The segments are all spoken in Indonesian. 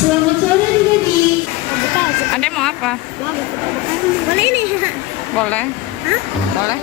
Selamat sore Dedi. Anda mau apa? Boleh ini? Boleh. Hah? Boleh.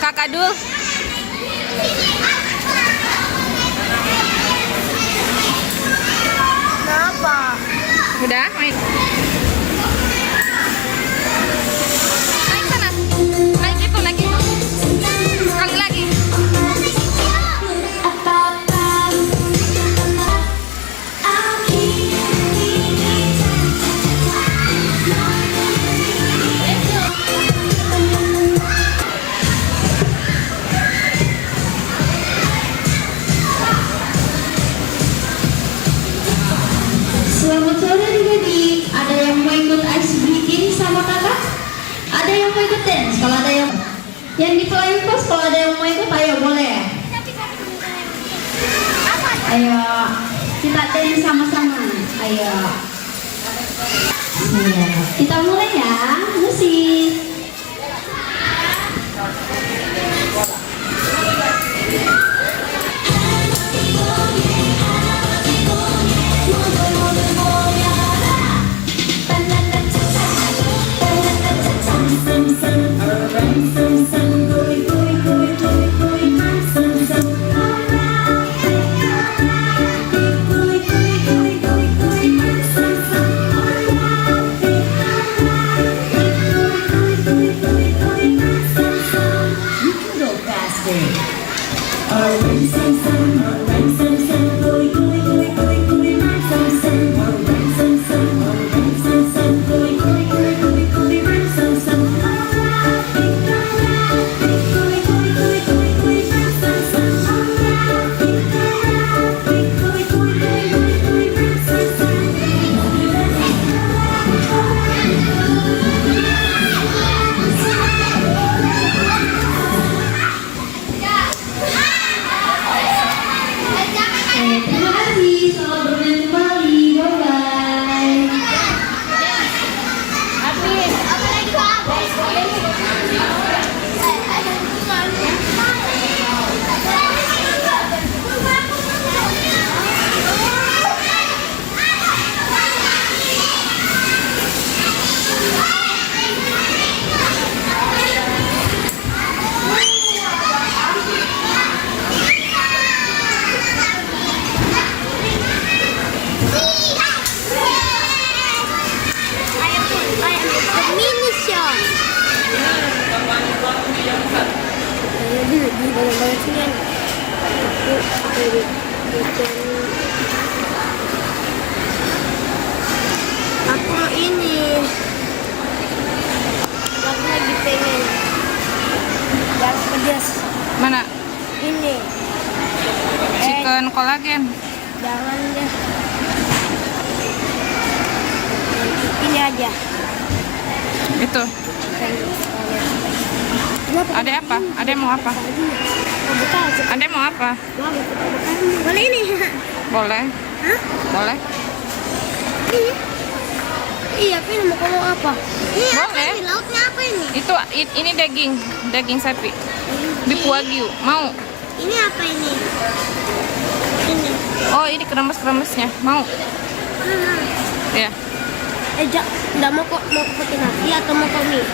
Kakak Dul. Kenapa? Udah main. Naik sana. Naik itu, naik itu. Sekali lagi. Selamat sore Dedi. Ada yang mau ikut ice breaking sama kakak? Ada yang mau ikut dance? Kalau ada yang di flying post, kalau ada yang mau ikut, ayo boleh. Ayo kita dance sama-sama. Ayo. Iya. Kita mulai ya. Musik. Terima kasih, selamat bermain kembali. Bye-bye. Aku ini aku lagi pengen yang pedas Mana? ini Chicken kolagen. jangan deh ini aja. Itu. Kenapa? Ada apa? Ada mau apa? Ada mau apa? Boleh ini? Boleh. Hah? Boleh. Ini? Iya, Pin, mau kamu apa? Ini apa Boleh. ini? Lauknya apa ini? Itu ini daging sapi. Beef wagyu. Mau? Ini apa ini? Ini. Oh, ini kremes-kremesnya. Mau? Ya. Jak, enggak mau kok pakai nasi atau mau kau mie?